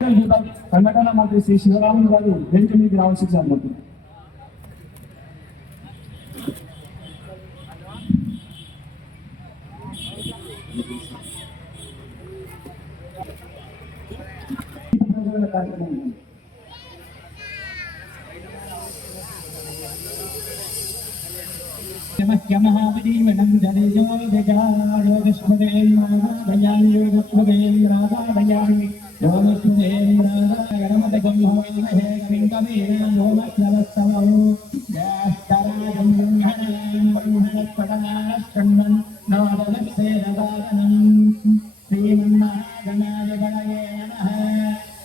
సంఘటన మంత్రి శ్రీ శివరామన్ గారు వేదిక మీకు రావాల్సింది అనుకుంటున్నారు. కార్యక్రమం महावदीवनं जनेजो जगायोगस्मदेन्द्रादयामि योगस्मदेन्द्रादयामि योगस्मदेन्द्रादयनमदगम्भवामहे कविङ्कवेन योगस्मवस्तमौ ज्येष्ठराजं ब्रह्मणस्पदाश्रण्वन् नवदलसेदवादनं श्रीमन्नारायणाय गणये नमः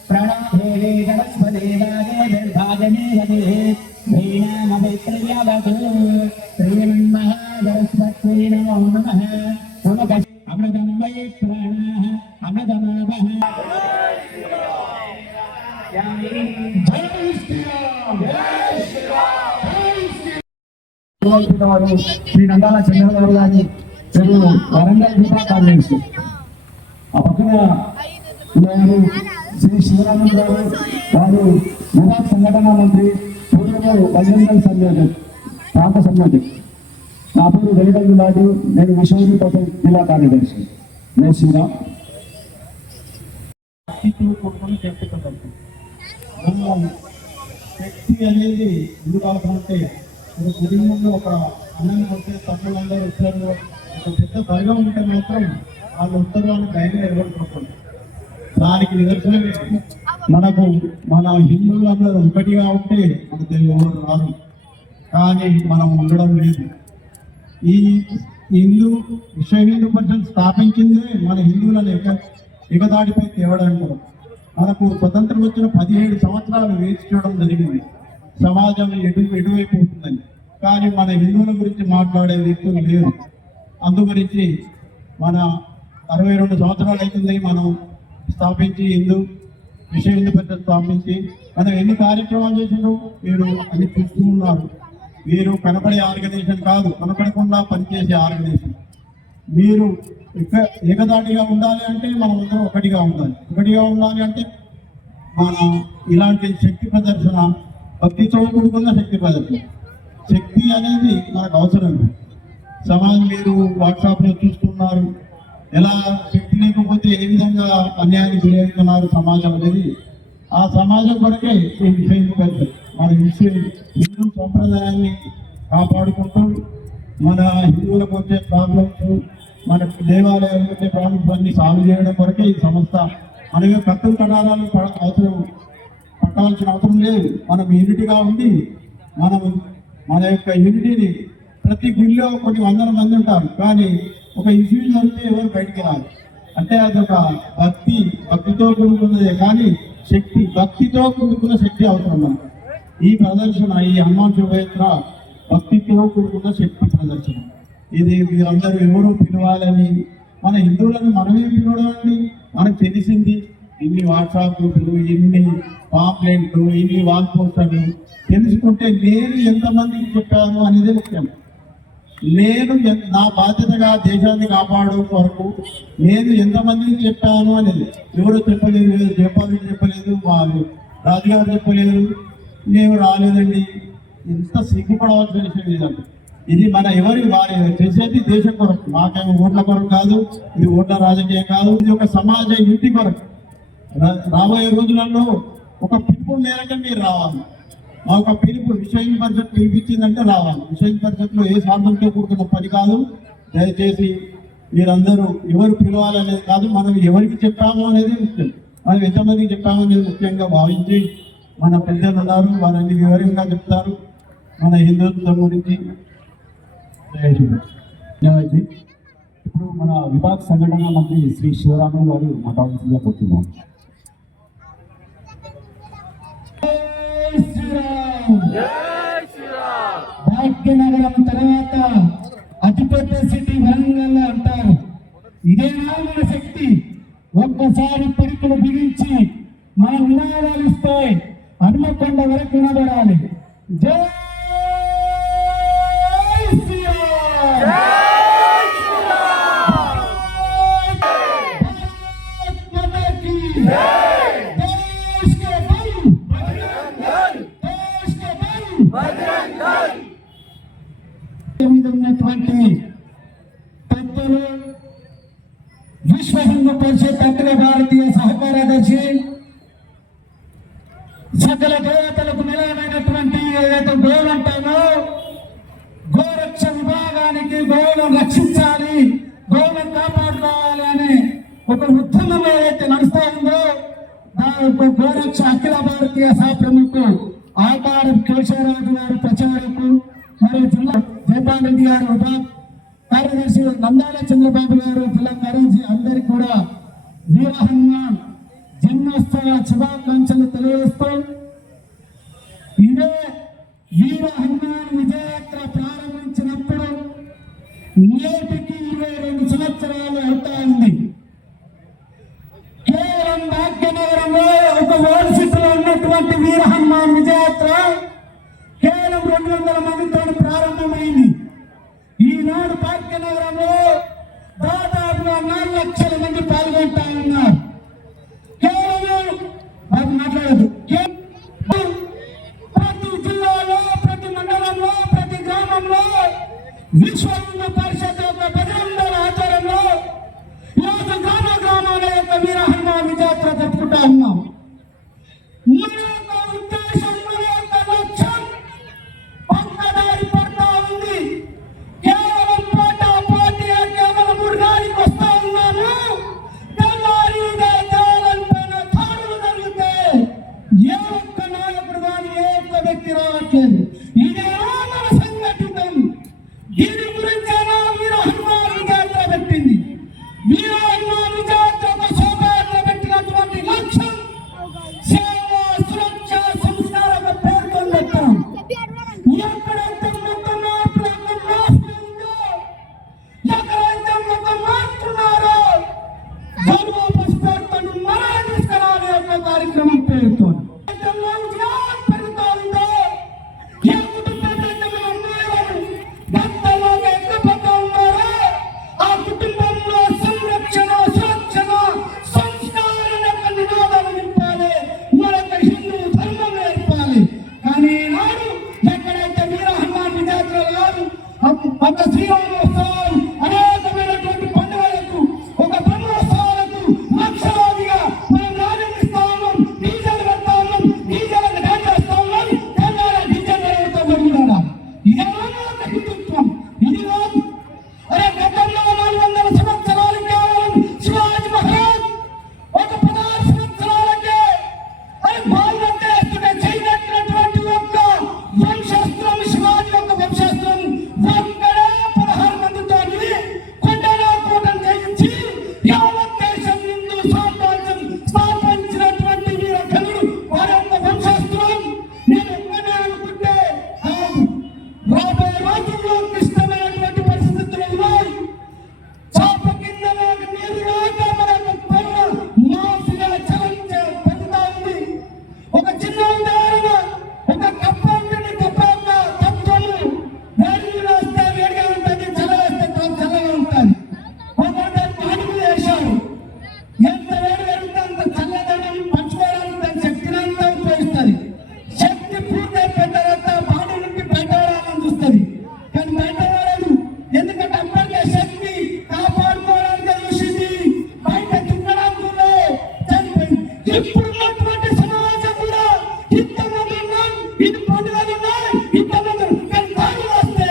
प्रणभेदे गणस्पदेवाय निर्भाजने वदे ीनामवैत्रयावतु श्रीमन्महागणस्पत्यै नमो नमः अमृतं वै प्राणाः अमृतमावः శ్రీ నందాల చంద్రబాబు గారి చెరువు వరంగల్ జిల్లా కాలేజ్ ఆ పక్కన శ్రీ శివరామన్ గారు వారు యువ సంఘటన మంత్రి బజరంగల్ సంయోజక్ ప్రాంత సంయోజక్. నా పేరు వెలిగల్ లాడు, నేను విశ్వవిద్యాలయ జిల్లా కార్యదర్శి. నేను శ్రీరామ్. శక్తి అనేది ఎందుకు అవసరమంటే ఒక కుటుంబంలో ఒక అన్నని వస్తే తమ్ముళ్ళందరూ వచ్చారు, ఒక పెద్ద వర్గం ఉంటే మాత్రం వాళ్ళు ఉత్తరాన్ని ధైర్యం ఎదుర్కొంటారు. దానికి నిదర్శనమే మనకు మన హిందువులందరూ ఒకటిగా ఉంటే మన తెలుగు రాదు, కానీ మనం ఉండడం లేదు. ఈ విశ్వ హిందూ పరిషత్ స్థాపించిందే మన హిందువులను ఎగదాడిపై తేవడానికి. మనకు స్వతంత్రం వచ్చిన 17 సంవత్సరాలు వేచి చూడడం జరిగింది సమాజం ఎటువైపు ఉంటుందని, కానీ మన హిందువుల గురించి మాట్లాడే వ్యక్తులు లేరు. అందుగురించి మన 62 సంవత్సరాలు అవుతుంది మనం స్థాపించి విశ్వ హిందూ పరిషత్ స్థాపించి. మనం ఎన్ని కార్యక్రమాలు చేసినారు మీరు అని చూస్తూ ఉన్నారు. మీరు కనపడే ఆర్గనైజేషన్ కాదు, కనపడకుండా పనిచేసే ఆర్గనైజేషన్. మీరు ఏకదాటిగా ఉండాలి అంటే మనం అందరం ఒకటిగా ఉండాలి. ఒకటిగా ఉండాలి అంటే మన ఇలాంటి శక్తి ప్రదర్శన, భక్తితో కూడుకున్న శక్తి ప్రదర్శన. శక్తి అనేది మనకు అవసరం. సమాజం మీరు వాట్సాప్లో చూస్తున్నారు, ఎలా శక్తి లేకపోతే ఏ విధంగా అన్యాయానికి గురవుతున్నారు సమాజం అనేది. ఆ సమాజం కొరకే ఈ విషయం పెడతారు. మన హిందూ సంప్రదాయాన్ని కాపాడుకుంటూ మన హిందువులకు వచ్చే ప్రాబ్లమ్స్, మన దేవాలయాలకు వచ్చే ప్రాబ్లమ్స్ అన్ని సాల్వ్ చేయడం కొరకే ఈ సంస్థ. మనమే కత్తులు కడాలను పట్టాల్సిన అవసరం లేదు. మనం యూనిటీగా ఉండి మన యొక్క యూనిటీని ప్రతి గుళ్ళో కొన్ని వందల మంది ఉంటారు, కానీ ఒక ఇష్యూ జరిగితే ఎవరు బయటికి రాదు. అంటే అదొక భక్తితో కూడుకున్నదే, కానీ భక్తితో కూడుకున్న శక్తి అవసరం మనకు. ఈ ప్రదర్శన, ఈ హనుమాన్ శోభయాత్ర భక్తితో కూడుకున్న శక్తి ప్రదర్శన. ఇది మీరందరూ ఎవరు పిలవాలని, మన హిందువులను మనమే పిలవడానికి మనకు తెలిసింది. ఇన్ని వాట్సాప్ గ్రూపులు, ఇన్ని పాంప్లెంట్లు, ఇన్ని వాల్ పోస్టర్లు తెలుసుకుంటే నేను ఎంతమందికి చెప్పాను అనేది ముఖ్యం. నేను నా బాధ్యతగా దేశాన్ని కాపాడు వరకు నేను ఎంతమందికి చెప్పాను అనేది. ఎవరు చెప్పలేదు, జపాలి చెప్పలేదు, రాజుగారు చెప్పలేదు, నేను రాలేదండి. ఎంత సిగ్గుపడవలసిన విషయం ఇదంటే. ఇది మన వారి చేసేది దేశం కొరకు, మాకేమో ఓట్ల కొరకు కాదు, ఇది ఓట్ల రాజకీయం కాదు, ఇది ఒక సమాజ యుద్ధి కొరకు. రాబోయే రోజులలో ఒక పిలుపు మేరకు మీరు రావాలి. ఒక పిలుపు విశ్వ హిందూ పరిషత్ పిలిపించిందంటే రావాలి. విశ్వ హిందూ పరిషత్లో ఏ స్వార్థంతో కూడుకున్న పని కాదు. దయచేసి మీరందరూ ఎవరు పిలవాలనేది కాదు, మనం ఎవరికి చెప్పాము అనేది ముఖ్యం. మనం ఎంతమందికి చెప్పాము అనేది ముఖ్యంగా భావించి మన పెద్దలు ఉన్నారు, వారన్ని వివరంగా చెప్తారు మన హిందుత్వం గురించి. ఇప్పుడు మన విభాగ సంఘటన మంత్రి శ్రీ శివరామన్ గారు మాట్లాడాల్సిందిగా కోరుతున్నాం. భాగ్యనగరం తర్వాత అతిపెద్ద సిటీ వరంగల్ అంటారు. ఇదేనా మన శక్తి? ఒక్కసారి పరీక్షలు బిగించి మన నినాదాలు ఇస్తే హనుమకొండ వరకు వినబడాలి. జై శ్రీరామ్. విశ్వ హిందూ పరిషత్ అఖిల భారతీయ సహకార్యదర్శి, సకల దేవతలకు నిలయమైనటువంటి ఏదైతే గోవులు అంటామో గోరక్ష విభాగానికి గోవులను రక్షించాలి, గోవులను కాపాడుకోవాలి అనే ఒక ఉద్యమం ఏదైతే నడుస్తా ఉందో దానికి గోరక్ష అఖిల భారతీయ సహ ప్రముఖులు ఆకారం కేశవరాజు గారు ప్రచారకు, మరియు జిల్లా జైపాల్ రెడ్డి గారు ఉప కార్యదర్శి నందాల చంద్రబాబు గారు జిల్లా కార్యదర్శి అందరికీ కూడా వీర హనుమాన్ జన్మోత్సవ శుభాకాంక్షలు తెలియజేస్తూ ఇదే వీర హనుమాన్ విజయయాత్ర ప్రారంభించినప్పుడు నేటికి 22 సంవత్సరాలు అవుతా ఉంది. కేవలం భాగ్యనగరంలో ఒక ఓల్సిటీలో ఉన్నటువంటి వీర హనుమాన్ విజయయాత్ర కేవలం 200 మందితో ప్రారంభమైంది. ఈనాడు భాగ్యనగరంలో దాదాపుగా 4 లక్షల మంది పాల్గొంటా ఉన్నారు. కేవలం అది మాట్లాడదు, ప్రతి జిల్లాలో, ప్రతి మండలంలో, ప్రతి గ్రామంలో విశ్వ హిందూ పరిషత్ యొక్క బజరంగ ఆచారంలో ఈరోజు గ్రామాల యొక్క వీర హనుమాన్ విజయయాత్ర జరుపుకుంటా ఉన్నాం. మన యొక్క ఉద్దేశం, మన యొక్క లక్ష్యం పక్కదారి పడతా ఉంది. కేవలం పోటాపోటీగా కేవలం మురుగానికి వస్తా ఉన్నాము. తెల్లారిగా దేవాలపైన దాడులు జరిగితే ఏ ఒక్క నాయకుడు కానీ ఏ ఒక్క వ్యక్తి రావట్లేదు. ఇదే మన సంఘటితం. దీని గురించేనా వీర హనుమాన్ విజయయాత్ర పెట్టింది. వీర హనుమాన్ విజయయాత్ర ఒక శోభయాత్ర పెట్టినటువంటి లక్ష్యం సేవ, సురక్ష, సంస్కారం పేరుతో పెట్టాం. ఎక్కడైతే మొత్తం ఉందో, ఎక్కడైతే మొత్తం మార్చుకున్నారో ధర్మోపస్ పేరుతో మరణ తీసుకురాలి యొక్క కార్యక్రమం పేరుతో పెరుగుతా ఉందో, ఏ కుటుంబం అయితే మన అమ్మాయిలను భర్తలోకి ఎక్కబోతా ఉన్నారో ఆ కుటుంబంలో సంరక్షణ, సురక్షణ, సంస్కారం యొక్క నినాదాలు నింపాలి, మరొక హిందూ ధర్మం నేర్పాలి. కానీ ఈనాడు ఎక్కడైతే వీర హనుమాన్ విజయయాత్ర గారు ఒక శ్రీరామోత్సవాలు, అనేకమైనటువంటి పండుగలకు, ఒక బ్రహ్మోత్సవాలకు లక్షలాదిగా మనం రాజమిస్తా ఉన్నాం, డీజేలు పెడతా ఉన్నాం, డీజేలకు డాన్స్ చేస్తా ఉన్నాం, తెల్లార డీజేలు కూడా ఇదేమో ఒక హిందుత్వం. ఇది కాదు. అరే గతంలో 400 సంవత్సరాలు కేవలం శివాజీ మహారాజ్ ఒక 16 సంవత్సరాలకే అది బాగుంటే చేయనటువంటి యొక్క వంశస్త్రం, శివాజీ యొక్క వంశస్త్రం ఒక్కడే 16 మందితో కొండలో కూటం చేయించి యావత్ దేశం హిందూ సామ్రాజ్యం స్థాపించినటువంటి వీరకనుడు వారి యొక్క వంశస్త్రం. నేను ఒక్కనే అనుకుంటే కాదు. రాబోయే రోజుల్లో క్లిష్టమైనటువంటి పరిస్థితులు ఉన్నాయి. చాప కింద నీరు లేక మన పైన మాఫియా చలించే పెరుగుతా ఉంది. ఒక చిన్న ఉదాహరణ, ఒక కప్ప ఉంటుంది, కప్ప యొక్క తత్వము వేడిలో వస్తే వేడిగా ఉంటుంది, చల్లవేస్తే చల్లగా ఉంటుంది. ఒకటి అడుగు వేశాడు, ఎంత వేడి పెరిగితే అంత చల్లదనం పంచుకోవడానికి దాని శక్తిని అంతా ఉపయోగిస్తుంది. శక్తి పూర్తి అయిపోయిన తర్వాత బాడీ నుండి బయటపడాలని చూస్తుంది, కానీ బయటపడదు. ఎందుకంటే అప్పటికే శక్తి కాపాడుకోవడానికి చూసింది, బయట తిప్పడానికి చనిపోయింది. ఇప్పుడున్నటువంటి సమాజం కూడా ఇంతమంది ఉన్నాం, ఇది పండుగలు ఉన్నాయి, ఇంతమంది, కానీ దాడులు వస్తే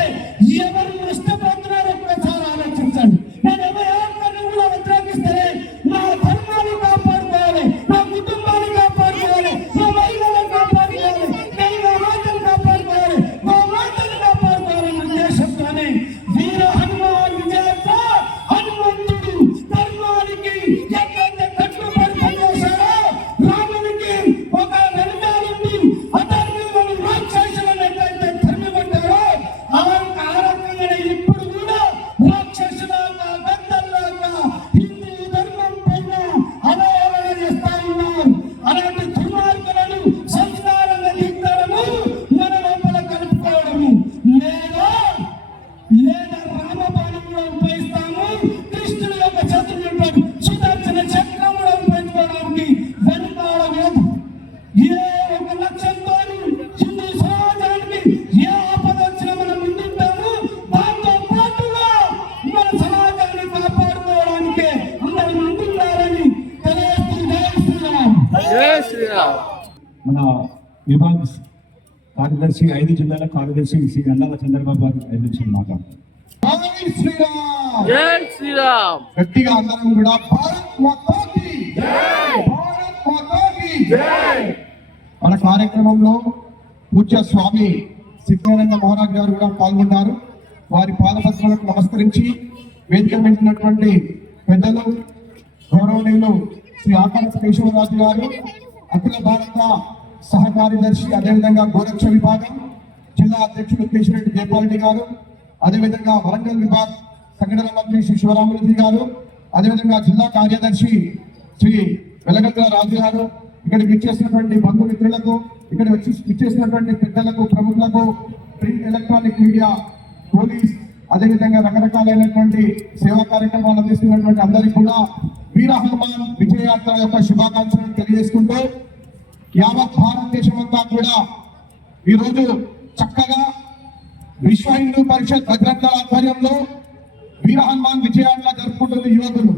ఎవరు నష్టపోతున్నారో ఒక్కసారి ఆలోచించండి. నేను ఎవరిని కూడా వ్యతిరేకిస్తే నా ధర్మాన్ని కాపాడుకోవాలి, నా కుటుంబాన్ని కాపాడుకోవాలి, నా మహిళలను కాపాడుకోవాలి, నేను నా మాటను కాపాడుకోవాలి, మా మాటను కాపాడుకోవాలనే ఉద్దేశంతోనే వీర హనుమాన్ విజయయాత్ర హనుమంతుడు ధర్మానికి ఎట్లయితే కట్టుబడి పనిచేశాడో రామునికి ఒక వెనుకాలుండి అధర్మీయులను, రాక్షసులను ఎట్లయితే తరిమికొట్టారో ఆ రకంగానే ఇప్పుడు కూడా రాక్షసులాగా, గద్దల్లాగా హిందూ ధర్మం పైన అవహేళన చేస్తా ఉన్నారు. అలాంటి దుర్మార్గులను సంస్కారంగా దిద్దడము, మన లోపల కలుపుకోవడము, లేదా రామబాణం కూడా ఉపయోగిస్తాము, కృష్ణుడు యొక్క శత్రువులు ఉంటాడు, సుదర్శన చక్రం కూడా ఉపయోగించుకోవడానికి వెనుకాడలేదు. ఏ ఒక లక్ష్యంతో హిందూ సమాజానికి ఏ ఆపద వచ్చినా మనం ముందుంటాము. దాంతో పాటుగా మన సమాజాన్ని కాపాడుకోవడానికి అందరూ జై శ్రీరామ్. మన విభాగ కార్యదర్శి 5 జిల్లాల కార్యదర్శి శ్రీ గండాల చంద్రబాబు గారు 5 నిమిషాలు మాట్లాడతారు. జై శ్రీరామ్. జై శ్రీరామ్. గట్టిగా అందరం కూడా భారత్ మాతాకి జై, భారత్ మాతాకి జై. మన కార్యక్రమంలో పూజ్య స్వామి సిద్ధానంద మహారాజ్ గారు కూడా పాల్గొన్నారు. వారి పాదపద్మలకు నమస్కరించి వేదిక పెట్టినటువంటి పెద్దలు గౌరవనీయులు శ్రీ ఆకాశ కేశవరాజు గారు, అఖిల భారత సహకార్యదర్శి, అదేవిధంగా గోరక్ష విభాగం జిల్లా అధ్యక్షులు కేశిరెడ్డి జయపాలరెడ్డి గారు, అదేవిధంగా వరంగల్ విభాగ సంఘటన మంత్రి శ్రీ శివరామరెడ్డి గారు, అదేవిధంగా జిల్లా కార్యదర్శి శ్రీ వెలగట్ల రాజు గారు, ఇక్కడికి ఇచ్చేసినటువంటి బంధుమిత్రులకు, ఇక్కడ వచ్చి ఇచ్చేసినటువంటి పెద్దలకు, ప్రముఖులకు, ప్రింట్ ఎలక్ట్రానిక్ మీడియా, పోలీస్, అదేవిధంగా రకరకాలైనటువంటి సేవా కార్యక్రమాలు అందిస్తున్నటువంటి అందరికీ కూడా వీర హనుమాన్ విజయయాత్ర యొక్క శుభాకాంక్షలను తెలియజేసుకుంటూ యావత్ భారతదేశం అంతా కూడా ఈరోజు చక్కగా విశ్వ హిందూ పరిషత్ భద్రతల ఆధ్వర్యంలో వీర హనుమాన్ విజయయాత్ర జరుపుకుంటుంది యువకులు.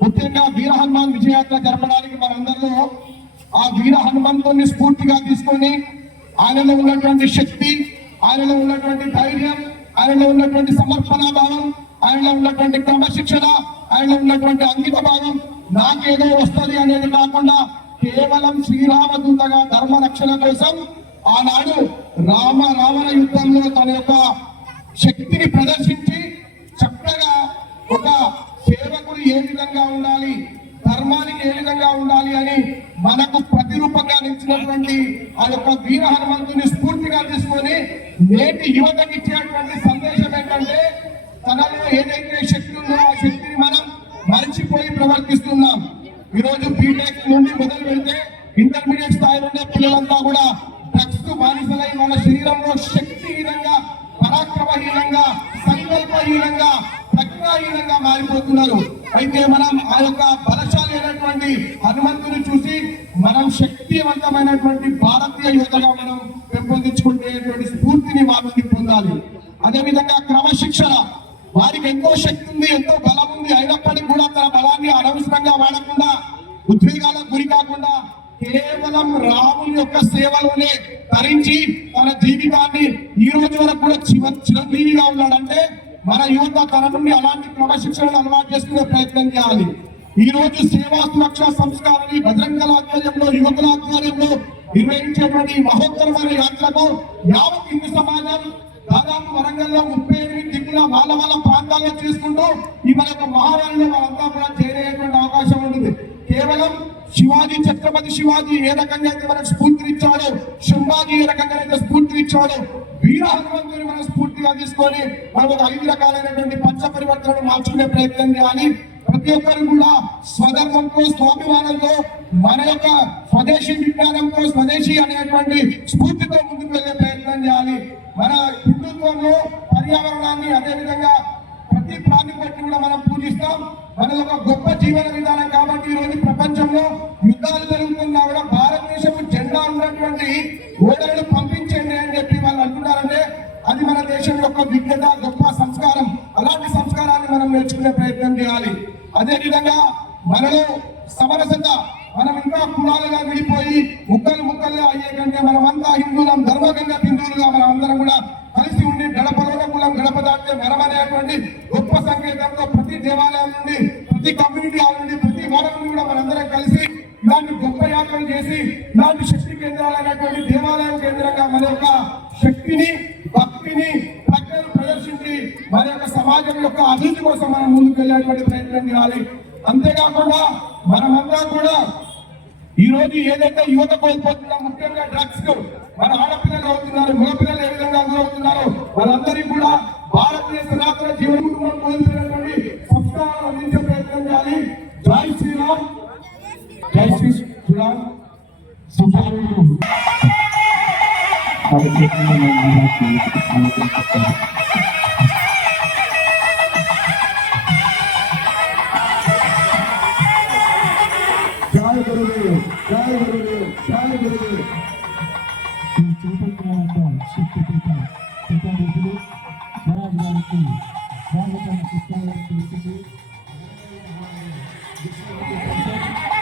ముఖ్యంగా వీర హనుమాన్ విజయయాత్ర జరపడానికి మనందరిలో ఆ వీర హనుమంతుని స్ఫూర్తిగా తీసుకొని ఆయనలో ఉన్నటువంటి శక్తి, ఆయనలో ఉన్నటువంటి ధైర్యం, ఆయనలో ఉన్నటువంటి సమర్పణ భావం, ఆయనలో ఉన్నటువంటి క్రమశిక్షణ, ఆయనలో ఉన్నటువంటి అంకిత భావం, నాకేదో వస్తుంది అనేది కాకుండా కేవలం శ్రీరామదూతగా ధర్మ రక్షణ కోసం ఆనాడు రావణ యుద్ధంలో తన యొక్క శక్తిని ప్రదర్శించి చక్కగా ఒక సేవకుడు ఏ విధంగా ఉండాలి, ధర్మానికి ఏ విధంగా ఉండాలి అని మనకు ప్రతిరూపంగా నిలిచినటువంటి ఆ యొక్క వీర హనుమంతుని స్ఫూర్తిగా తీసుకొని నేటి యువతకి ఇచ్చేటువంటి సందేశం ఏంటంటే తనలో ఏదైతే శక్తి ఉందో ఆ శక్తిని మనం మర్చిపోయి ప్రవర్తిస్తున్నాం. ఈరోజు బీటెక్ నుండి మొదలు పెడితే ఇంటర్మీడియట్ స్థాయిలో ఉండే పిల్లలంతా కూడా డ్రగ్స్ కు బానిసలై మన శరీరంలో శక్తిహీనంగా, పరాక్రమహీనంగా, సంకల్పహీనంగా, ప్రజ్ఞాహీనంగా మారిపోతున్నారు. అయితే మనం ఆ యొక్క బలశాలి అయినటువంటి హనుమంతుని చూసి మనం శక్తివంతమైనటువంటి భారతీయ యువతగా మనం పెంపొందించుకునేటువంటి స్ఫూర్తిని వారికి పొందాలి. అదేవిధంగా క్రమశిక్షణ, వారికి ఎంతో శక్తి ఉంది, ఎంతో బలం ఉంది, అయినప్పటికీ కూడా తన బలాన్ని అనవసరంగా వాడకుండా, ఉద్వేగాలకు గురి కాకుండా కేవలం రాముని యొక్క సేవలోనే తరించి తన జీవితాన్ని ఈ రోజు వరకు కూడా చిరంజీవిగా ఉన్నాడంటే మన యువత తన నుండి అలాంటి క్రమశిక్షణను అలవాటు చేసుకునే ప్రయత్నం చేయాలి. ఈ రోజు సేవా సురక్ష సంస్కారాన్ని బజరంగల ఆధ్వర్యంలో, యువకుల ఆధ్వర్యంలో నిర్వహించేటువంటి మహోత్తరమైన యాత్రకు యావత్ హిందూ సమాజం దాదాపు వరంగల్లో 38 దిక్కుల వాళ్ళ ప్రాంతాల్లో చేసుకుంటూ ఈ మన యొక్క మహారాణిలో వాళ్ళంతా కూడా చేరేటువంటి అవకాశం ఉంటుంది. కేవలం శివాజీ, ఛత్రపతి శివాజీ ఏ రకంగా అయితే మనకు స్ఫూర్తినిచ్చాడో, శంభాజీ ఏ రకంగా అయితే స్ఫూర్తినిచ్చాడో, వీర హనుమంతుని మనం స్ఫూర్తిగా తీసుకొని మనం ఒక 5 రకాలైనటువంటి పంచ పరివర్తనను మార్చుకునే ప్రయత్నం చేయాలి. ప్రతి ఒక్కరు కూడా స్వధర్మంతో, స్వాభిమానంతో, మన యొక్క స్వదేశీ విజ్ఞానంతో, స్వదేశీ అనేటువంటి స్ఫూర్తితో ముందుకు వెళ్ళే ప్రయత్నం చేయాలి. మన హిందుత్వంలో పర్యావరణాన్ని, అదేవిధంగా ప్రతి ప్రాణి బట్టి కూడా మనం పూజిస్తాం. మనది ఒక గొప్ప జీవన విధానం కాబట్టి ఈ రోజు ప్రపంచంలో యుద్ధాలు జరుగుతున్నా కూడా భారతదేశం జెండా ఉన్నటువంటి ఓడలను పంపించండి అని చెప్పి వాళ్ళు అంటున్నారంటే అది మన దేశం యొక్క విజ్ఞత, గొప్ప సంస్కారం. అలాంటి సంస్కారాన్ని మనం నేర్చుకునే ప్రయత్నం చేయాలి. అదేవిధంగా మనలో సమరసత, మనం ఇంకా కులాలుగా విడిపోయి ముక్కలుగా అయ్యే కంటే మనమంతా హిందువులం, ధర్మగంగా హిందువులుగా మనం అందరం కూడా కలిసి ఉండి గడపలోన కులం గడప దాటితే మరమనేటువంటి గొప్ప సంకేతంతో ప్రతి దేవాలయం నుండి, ప్రతి కమ్యూనిటీ హాల్ నుండి, ప్రతి వారం నుండి కూడా మనందరం కలిసి ఇలాంటి గొప్ప యాత్రలు చేసి ఇలాంటి శక్తి కేంద్రాలైనటువంటి దేవాలయం కేంద్రంగా మన యొక్క శక్తిని, భక్తిని, ప్రజ్ఞను ప్రదర్శించి మన యొక్క సమాజం యొక్క అభివృద్ధి కోసం మనం ముందుకు వెళ్ళేటువంటి ప్రయత్నం చేయాలి. అంతేకాకుండా మనమంతా కూడా ఈ రోజు ఏదైతే యువత కోల్పోతుందో, ముఖ్యంగా డ్రగ్స్ కు మన ఆడపిల్లలు అవుతున్నారు, మగపిల్లలు ఏ విధంగా గురవుతున్నారో వాళ్ళందరికీ కూడా భారతీయ సనాతన జీవన కుటుంబం కోల్పోయినటువంటి సంస్కారాలు అందించే ప్రయత్నం చేయాలి. జై శ్రీరామ్, జై శ్రీరామ్. జై గురుదేవ్, జై గురుదేవ్, జై గురుదేవ్. శక్తిపీఠ పీఠాధిపతులు మహారాజ్ గారికి స్వాగతం పుస్తకాలు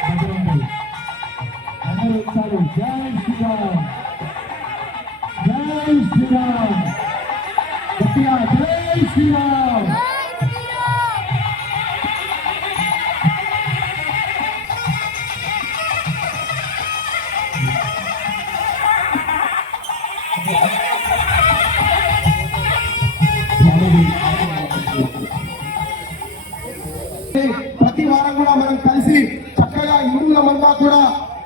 బజరంగల్ ఒకసారి జై శ్రీరామ్, జై శ్రీరామ్, గట్టిగా జై శ్రీరామ్. ప్రతి వారం కూడా మనం కలిసి చక్కగా హిందువులమంతా కూడా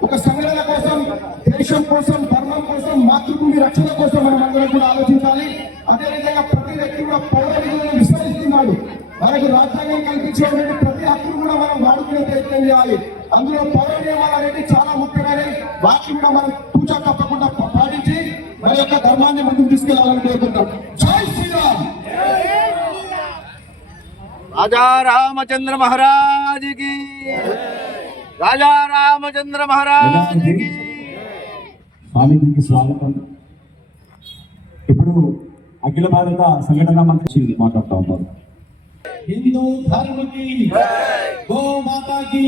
ఒక సంఘటన కోసం, దేశం కోసం, ధర్మం కోసం, మాతృభూమి రక్షణ కోసం మనం అందరం కూడా ఆలోచించాలి. అదేవిధంగా ప్రతి వ్యక్తి కూడా పౌర విధులను విస్మరిస్తున్నాడు. మనకు రాజ్యాంగం కల్పించినటువంటి ప్రతి హక్కును కూడా మనం వాడుకునే ప్రయత్నం చేయాలి. అందులో పౌర నియమాలు అనేది చాలా ముఖ్యమైనవి. వాటిని కూడా మనం తూచా తప్పకుండా పాటించి మన యొక్క ధర్మాన్ని ముందుకు తీసుకెళ్లాలని కోరుకుంటాం. జై శ్రీరామ్. राजा रामचंद्र महाराज की, राजा रामचंद्र महाराज की. స్వామికి స్వాగతం. ఇప్పుడు అఖిల భారత సంఘటన మంత్రి మాట్లాడుతూ ఉంటారు. హిందూ ధర్మ की गौ माता की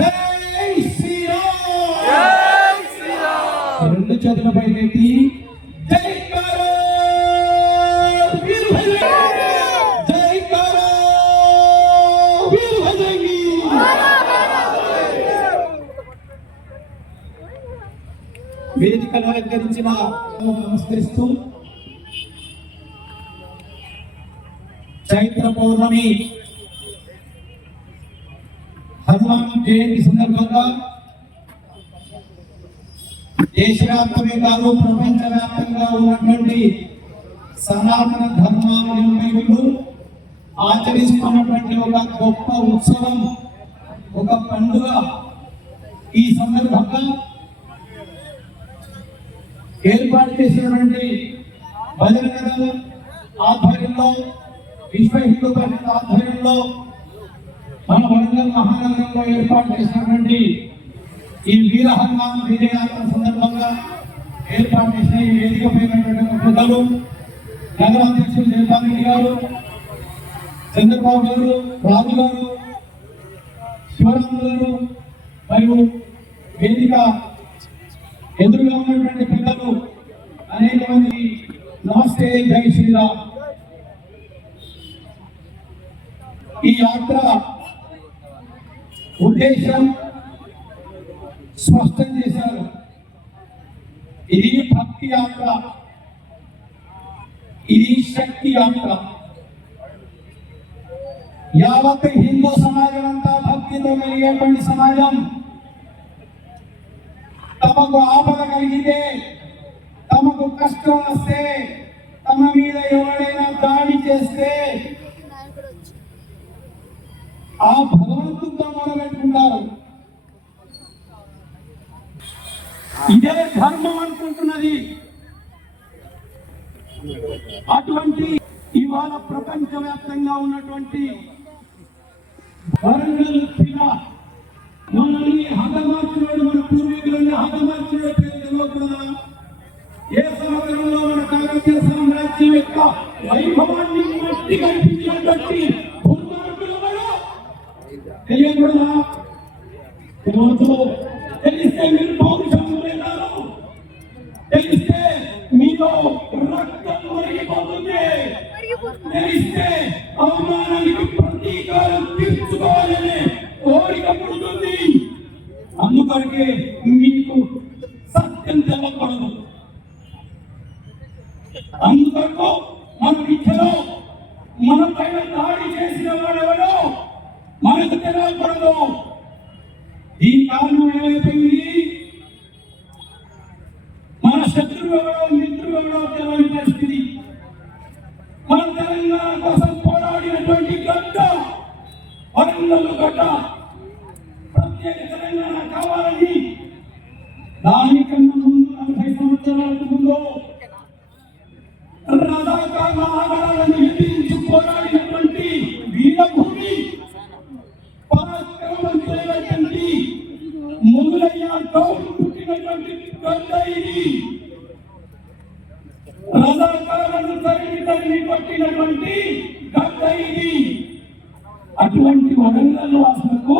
జై శ్రీరామ్. రెండు చేతుల పైకెత్తి జైకారా వీరభద్ర, జైకారా వీరభద్రకి. వేదికను అలంకరించిన నమస్కరిస్తూ చైత్ర పౌర్ణమి హనుమాన్ జయంతి సందర్భంగా దేశవ్యాప్తంగా కాదు ప్రపంచవ్యాప్తంగా ఉన్నటువంటి సనాతన ధర్మావలంబీకులు ఆచరిస్తున్నటువంటి ఒక గొప్ప ఉత్సవం, ఒక పండుగ. ఈ సందర్భంగా ఏర్పాటు చేసినటువంటి భజన దళం ఆధ్వర్యంలో, విశ్వ హిందూ పరిషత్ ఆధ్వర్యంలో, మన వరంగల్ మహానగరంలో ఏర్పాటు చేసినటువంటి ఈ వీర హనుమాన్ విజయయాత్ర సందర్భంగా ఏర్పాటు చేసిన ఈ వేదికపై పెద్దలు, నగర అధ్యక్షులు జయపాల్ రెడ్డి గారు, చంద్రబాబు గారు, రాజు గారు, శివరాము గారు మరియు వేదిక ఎదురుగా ఉన్నటువంటి పిల్లలు అనేక మంది నమస్తే, జై శ్రీరామ్. ఈ యాత్ర ఉద్దేశం స్పష్టం చేశారు. ఇది భక్తి యాత్ర, ఇది శక్తి యాత్ర. యావత్ హిందూ సమాజం అంతా భక్తితో కలిగేటువంటి సమాజం. తమకు ఆపద కలిగితే, తమకు కష్టం వస్తే, తమ మీద ఎవరైనా దాడి చేస్తే ఆ భగవంతుడితో మొదలెట్టుకుంటారు. ఇదే ధర్మం అనుకుంటున్నది. అటువంటి ఇవాళ ప్రపంచవ్యాప్తంగా ఉన్నటువంటి వరంగల్ పిల్ల మనల్ని హతమార్చినోడు, మన పూర్వీకులని హతమార్చినోడు పేరు తెలియకుండా ఏ సంవత్సరంలో మన కాకతీయ సామ్రాజ్యం యొక్క వైభవాన్ని మట్టి కల్పించినటువంటి తెలియకూడదా? తెలిస్తే మీరు పౌరుషం లేదారు, తెలిస్తే మీలో రక్తం మరిగిపోతుంది, తెలిస్తే అవమానానికి ప్రతీకారం తీర్చుకోవాలనే కోరిక పుడుతుంది. అందుకొరకే మీకు సత్యం తెలవకూడదు. అందుకొరకు మన విద్యలో మన పైన దాడి చేసిన వాడెవడో మనకు తెలియకూడదు. ఈ కారణం ఏమైపోయింది? మన శత్రువు ఎవడో మిత్రువు ఎవడో తెలియని పరిస్థితి. మన తెలంగాణ కోసం పోరాడినటువంటి గడ్డ వరంగల్ గడ్డ, ప్రత్యేక తెలంగాణ కావాలని దానికన్నా ముందు 40 సంవత్సరాలకు ముందు రజాకార్ల ఆగడాలను ఎదిరించి పోరాడినటువంటి వీరభూమి, పరాక్రమవంతులైనటువంటి మొదలయ్య గౌరవం పుట్టినటువంటి గడ్డ ఇది. రజాకారులను తరిమి కొట్టినటువంటి గడ్డ ఇది. అటువంటి వరంగల్ వాసులకు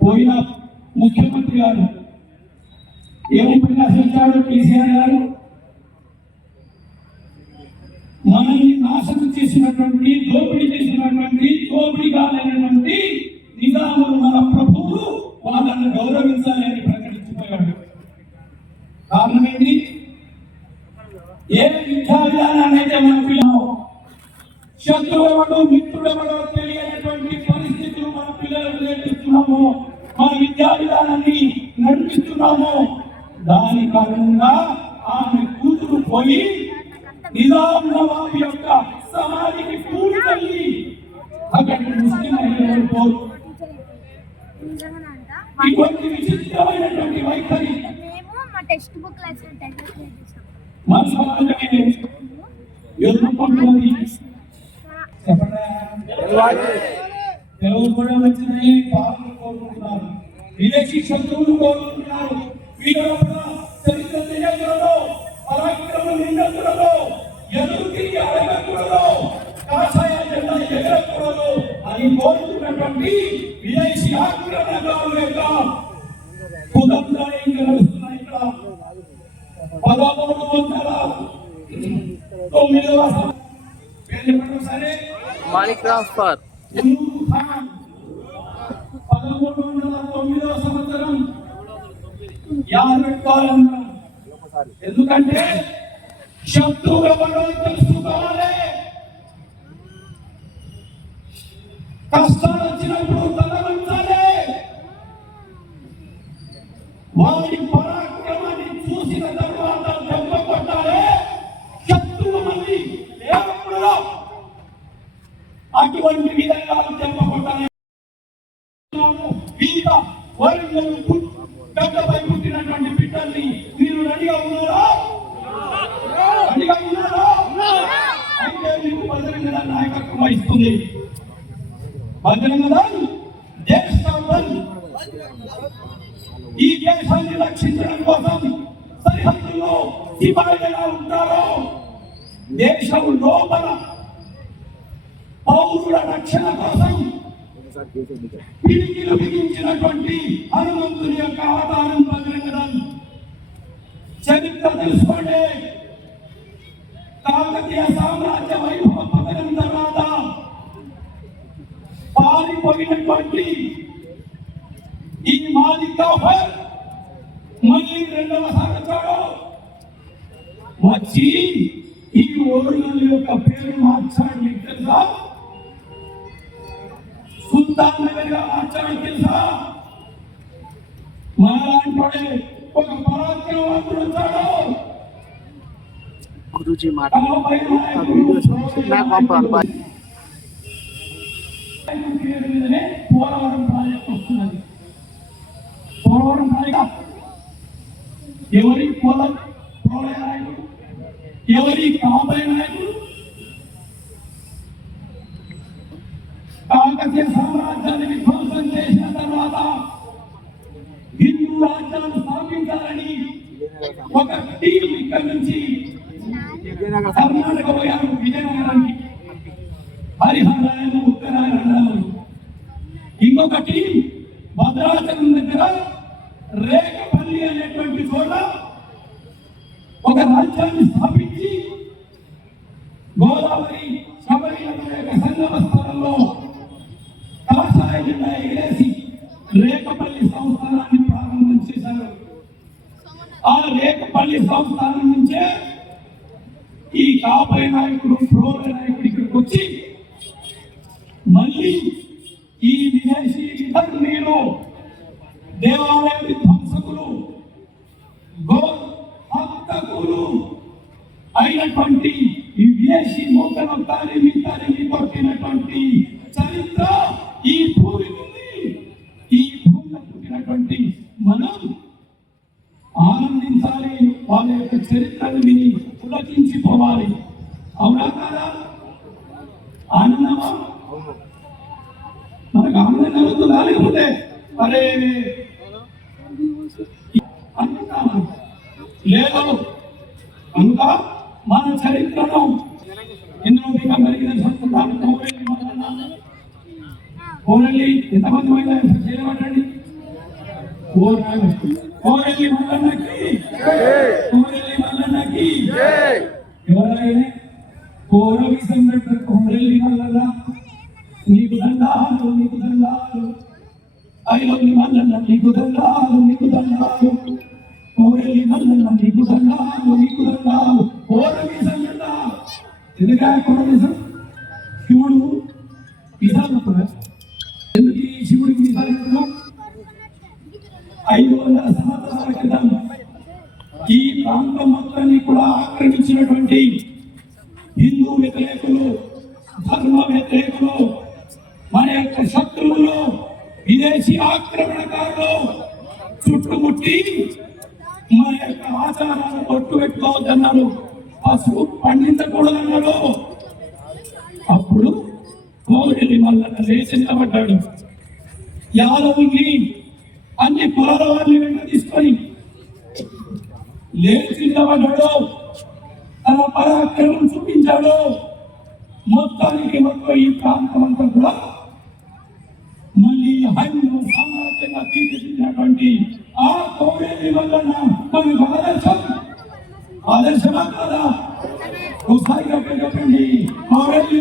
పోయిన ముఖ్యమంత్రి గారు ఏం ఉపన్యాసించాడు కేసీఆర్ గారు? మనల్ని నాశనం చేసినటువంటి, దోపిడీ చేసినటువంటి, దోపిడీ కాలేనటువంటి నిజాములు మన ప్రభువులు వాళ్ళని గౌరవించాలని ప్రకటించిపోయాడు. కారణం ఏంటి? ఏ విద్యా విధానాన్ని అయితే మనం పిల్లలు శత్రువెవడో మిత్రుడెవడో తెలియనటువంటి పరిస్థితులు మన పిల్లలకు నేర్పిస్తున్నాము, మన విద్యా విధానాన్ని నడిపిస్తున్నాము. దాని కారణంగా ఆమె కూతురు పోయి నిజాం నవాబ్ యొక్క సమాధికి పూలు తల్లి అక్కడికి ముస్లిం మహిళలు పోరు. ఇటువంటి విచిత్రమైనటువంటి వైఖరి మన సమాజమే ఎదుర్కొంటున్నది. తెలుగు కూడా వచ్చినాయి, పాలన కోరుకుంటున్నారు, విదేశీ శత్రువులు కోరుకుంటున్నారు. చరిత్ర తెలియకూడదు, పరాక్రమ నిందకూడదు, ఎదురు తిరిగి అడగకూడదు, కాషాయ జెండా ఎగరకూడదు అని కోరుకున్నటువంటి విదేశీ ఆక్రమణకారుల యొక్క కుదంత్రాలు ఇంకా నడుస్తున్నాయి. ఇక్కడ 1309 సరే మాణిక్ ట్రాన్స్ఫర్ 1309 సంవత్సరం యాద పెట్టుకోవాలన్నాం. ఎందుకంటే శత్రువు ఎవరో తెలుసుకోవాలి. కష్టాలు వచ్చినప్పుడు తలవంచాలి. వారి పరాక్రమాన్ని చూసిన తర్వాత దెబ్బ కొట్టాలి. శత్రువు మళ్ళీ లేనప్పుడు అటువంటి విధంగా దెబ్బ కొట్టాలి. గీత వరంగల్ గడ్డపై పుట్టినటువంటి బిడ్డల్ని మీరు రెడీగా ఉన్నారా? రెడీగా ఉన్నారా? అయితే మీకు బజరంగ దళ నాయకత్వం వహిస్తుంది. బజరంగ దళ దేశం ఈ దేశాన్ని రక్షించడం కోసం సరిహద్దులో సిపాయిలు ఎలా ఉంటారో దేశం లోపల పౌరుల రక్షణ కోసం పిడికిలు బిగించినటువంటి హనుమంతుని యొక్క అవతారం బజరంగ దళ. చరిత్ర తెలుసుకోండి. కాకతీయ సామ్రాజ్య వైభవం పతనం తర్వాత పారిపోయినటువంటి ఈ మాలిక్ కాఫర్ మళ్ళీ రెండవసారి వచ్చాడు. వచ్చి ఈ ఊళ్ళ యొక్క పేరు మార్చాడు. మీకు తెలుసా? సుల్తాన్ నగర్ గా మార్చాడు. తెలుసా? మనలాంటి ఒక పరాక్రమవంతుడు వచ్చాడు. గురూజీ మాట పోలవరం ప్రాజెక్ట్ వస్తున్నది. పోలవరం ప్రాజెక్ట్ ఎవరి ప్రళయ నాయకుడు, ఎవరి కాబోయే నాయకుడు? కాకతీయ సామ్రాజ్యాన్ని విధ్వంసం చేసిన తర్వాత హిందూ రాజ్యాలను స్థాపించాలని ఒక టీం ఇక్కడి నుంచి కర్ణాటక పోయారు, విజయనగరానికి, హరిహరాయణ ఉత్తరాయణ. ఇంకొక టీం భద్రాచలం దగ్గర రేకపల్లి అనేటువంటి చోట ఒక రాజ్యాన్ని స్థాపించి గోదావరి శబరి యొక్క సంగమ స్థలంలో కాషాయ జెండా ఎగిరేసి రేకపల్లి సంస్థానాన్ని ప్రారంభం చేశారు. ఆ రేకపల్లి సంస్థానం నుంచే ఈ కాబోయే నాయకుడు, ప్రోల నాయకుడు ఇక్కడికి వచ్చి మళ్ళీ ఈ విదేశీ విధర్మీయులు, దేవాలయ విధ్వంసకులు, గో హంతకులు అయినటువంటి ఈ విదేశీ నూతన తరిమి కొట్టినటువంటి చరిత్ర ఈ భూమి ఉంది. ఈ భూమిలో పుట్టినటువంటి మనం ఆనందించాలి, వాళ్ళ యొక్క చరిత్రను విని పులకించిపోవాలి. అవునా కాదా? ఆనందమా? మనకు ఆనందం కలుగుతుందా? లేకపోతే అరే అనుకుంటామా? లేదు. కనుక మన చరిత్రను ఇందులో మీకు అందరికీ తెలుసుకుంటాను. కోరల్లి ఎంతమంది మహిళలు చేయబడండి. కోరెల్లి మల్లన్నకి కోరెల్లి మల్లన్నకి ఎవరైనా కోరవిసం పెట్టారు కోరెల్లి మల్లన్న నీకు దండాలు ఐలోని మల్లన్న నీకు దండాలు కోరెల్లి మల్లన్న నీకు దండాలు కోరవిసం ఎందుకంటే కోరవిసం శివుడు విధానం ఎందుకు ఈ శివుడికి విధానం 500 సంవత్సరాల క్రితం ఈ ప్రాంతం మొత్తాన్ని కూడా ఆక్రమించినటువంటి హిందూ వ్యతిరేకులు, ధర్మ వ్యతిరేకులు, మన యొక్క శత్రువులు, విదేశీ ఆక్రమణకారులు చుట్టుముట్టి మన యొక్క ఆచారాలను కొట్టు పెట్టుకోవద్దన్నారు, పసుపు పండించకూడదన్నారు. అప్పుడు కోరెల్లి మల్లన్న లేచి నిలబడ్డాడు. యాదవుల్ని అన్ని కులాల వారిని వెంట తీసుకొని లేచి నిలబడ్డాడు. తన పరాక్రమం చూపించాడు. మొత్తానికి మొత్తం ఈ ప్రాంతం అంతా కూడా మళ్ళీ హైందవ సామ్రాజ్యంగా తీర్చిదిద్దినటువంటి ఆ కోరెల్లి మల్లన్న మనకు ఆదర్శమా కాదా? ఒకసారి చెప్పండి. కోరెల్లి